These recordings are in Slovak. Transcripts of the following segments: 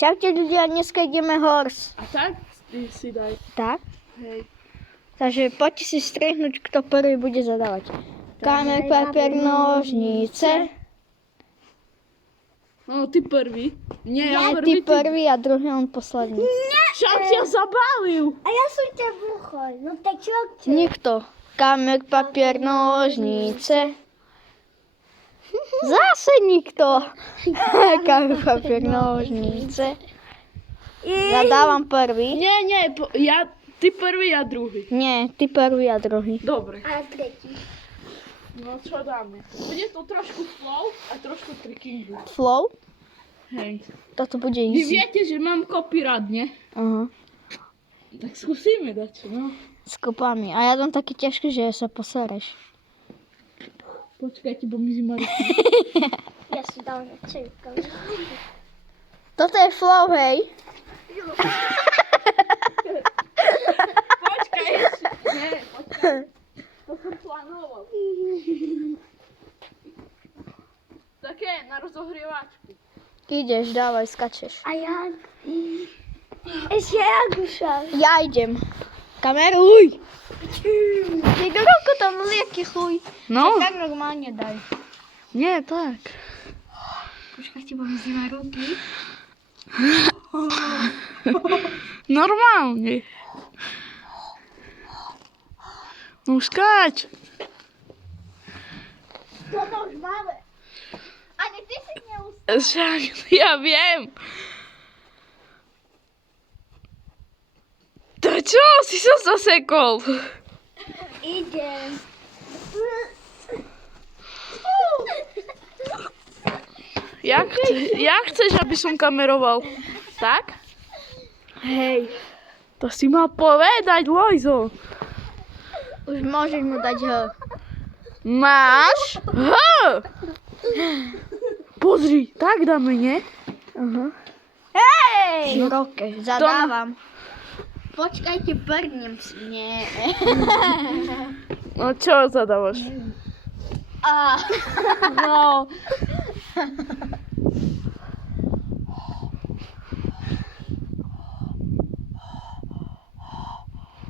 Čaute ľudia, dneska ideme hors. A tak si daj. Tak? Hej. Takže poďte si strihnúť, kto prvý bude zadávať. Kamer, papier, nožnice. No, ty prvý. Nie, ja Ty prvý. prvý a druhý on posledný. Však ťa zabálil. A ja som ťa buchol. No tak čo chceš? Nikto. Kamer, papier, nožnice. Zase nikto. Kamer, papier, nožnice. Zadávam prvý. Nie, ty prvý a druhý. Nie, ty prvý a druhý. Dobre. A tretí. No čo dáme? Bude to trošku flow a trošku trickingu. Flow? Hej. Toto bude Vy easy. viete, že mám copyright, nie? Aha. Tak skúsime dať, no. S kopami. A ja dám také ťažké, že sa posereš. Počkajte, bo mi zima ruky. Ja si dal na čajka. Toto je flow, hej. Počkaj ešte. Nie, počkaj. To som plánoval. Také na rozohrievačku. Ideš, dávaj, skačeš. A ja... Ešte ja gušam. Ja idem. Kameruj! Ty koľko tam lieky chuj. No, Tak normálne daj. nie, tak. Počkajte, bo mi zima ruky. Normálne. No skáč. Toto už máme. Ani ty si neustále. Však, ja viem. To čo? Si sa zasekol. Idem. Jak chceš, aby som kameroval? Tak? Hej. To si mal povedať, Lojzo. Už môžeš mu dať H. Máš? Pozri, tak dáme, nie? Hej! Široké, zadávam. Počkajte, prdnem si. Nie. No čo zadávaš? A. No.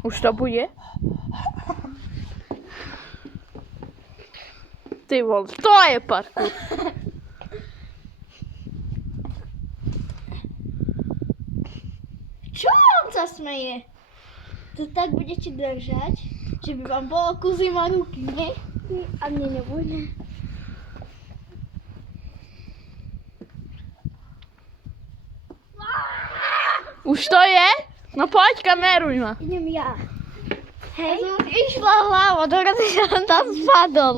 Už to bude? Ty vol, to je parkour. Čo on sa smeje? To tak budete držať, že by vám bolo kuzima ruky, nie? A mne nebude. Už to je? No poď, kameruj ma. Idem ja. Ja som už išla hlavo, dobre si tam spadol.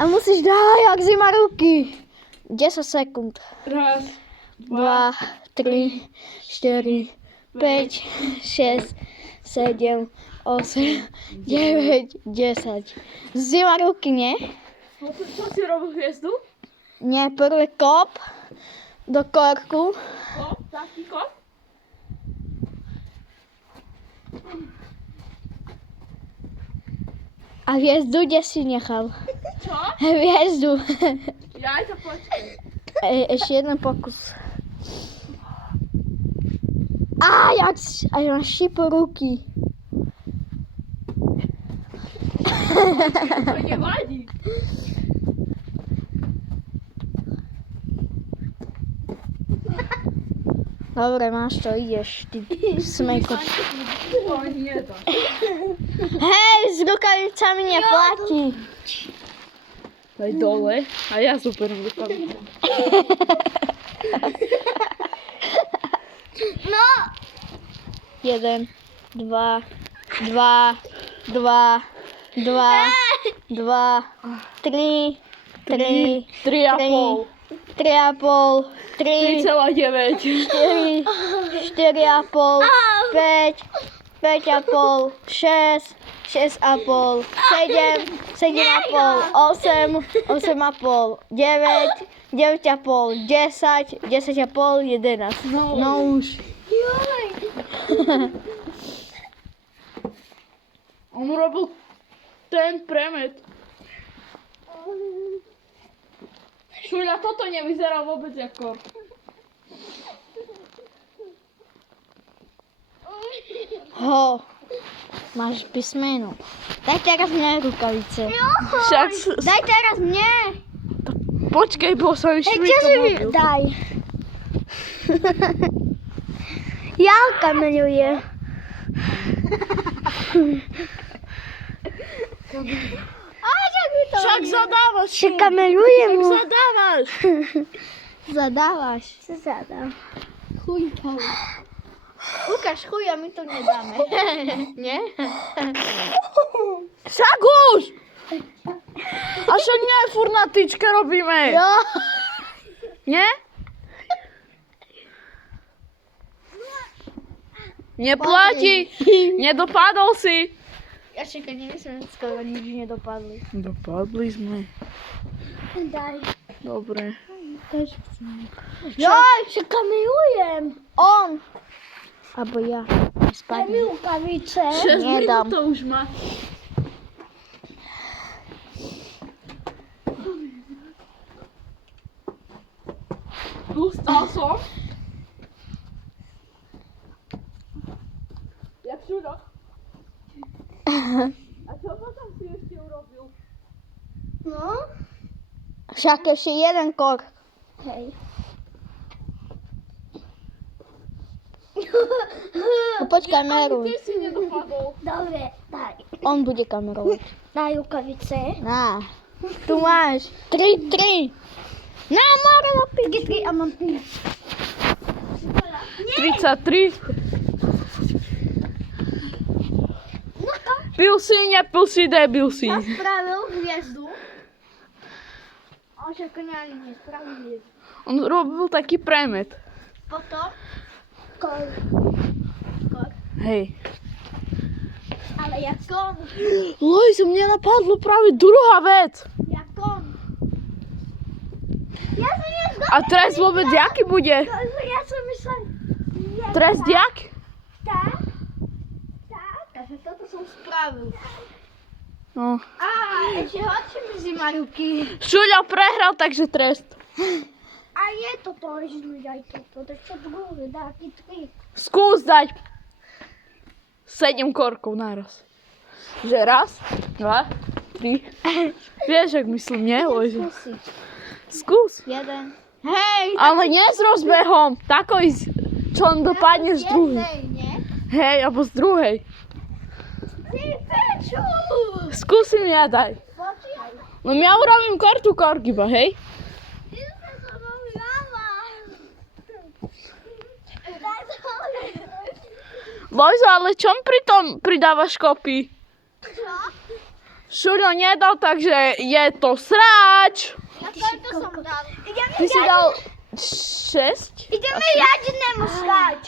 A musíš dať, jak zima ruky. 10 sekúnd. Raz, 2, 3, 4, 5, 6, 7, 8, 9, 10. Zima ruky, nie? No to čo si robil hviezdu? Nie, prvý kop do korku. Kop, taký kop? A hviezdu kde si nechal? Čo? Hviezdu. Ja aj to počkaj. Ešte jeden pokus. Aj máš šipo ruky. To nevadí. Dobre, máš to, ideš, ty smejko. To ani nedá. Hej, s rukavicami neplatí. Daj dole a ja super rukavicami. No! 1, 2, 2, 2, 2, 2, 3, 3, 3, 3,5. 3,5, 3, 3,9. 4, 4,5, 5, 5,5, 6, 6,5, 7, 7,5, 8, 8,5, 9, 9,5, 10, 10,5, 11. No už. On robil ten premet. Šuľa, toto nevyzerá vôbec ako Ho. Máš písmeno. Daj teraz mne rukavice. Však Daj teraz mne. počkej, bo sa mi Ej, šviko čože mi... mobil. Daj. Ja kameľujem. Však zadávaš. Že kameľujem. Však zadávaš. Zadávaš. Co zadám? Chuj. Lukáš, chuj a my to nedáme. Nie? Však už. A čo nie, furt na tyčke robíme. Jo. Nie? Neplatí. Nedopadol si. Ja čakaj, nemyslím, skoro nič nedopadli. Dopadli sme. Daj. Dobre. Joj, že kameľujem. On. Abo ja. Daj mi Spadne. rukavice. 6 Nedám. minút to už má. Dostal som. Jak čudo. A čo potom si ešte urobil? No. Však ešte jeden kor. Hej. No počkaj, meruj. Ty si nedopadol. Dobre, daj. On bude kamerovať. Daj rukavice. Na. Tu máš. 3. Na, more opiť. 3 a mám 3. 33. Pil si, nepil si, debil si. Spravil hviezdu. On však ani nespravil hviezdu. On robil taký premet. Potom, Kor. Hej. Ale jak kon. Lojzo, mne napadlo práve druhá vec. Ja kon. Ja som nezgodný. A trest vôbec jaký bude? Ja som myslel... Trest jak? Tak. Takže toto som spravil. No. A ešte horšie mi zima ruky. Šuľa prehral, takže trest. A je to žnúť aj toto. Tak čo druhé, dáky 3. Skús dať 7 korkov naraz. Že raz, 2, 3. Vieš, ak myslím, nie, Lojzo? Skúsiť. Skús. Jeden. Hej, Ale nie s rozbehom. Tako ísť, čo on dopadne z druhej. nie? Hej, alebo z druhej. Ty peču! Skúsim ja daj. Počkaj. No ja urobím kortu kork iba, hej? Ty sa so mnou hrávaš. Daj to. Lojzo, ale čom pritom pridávaš kopy? Čo? Šuľo nedal, takže je to sráč. Ja koľko som dal? Ty si dal 6? Ideme jadnému skať.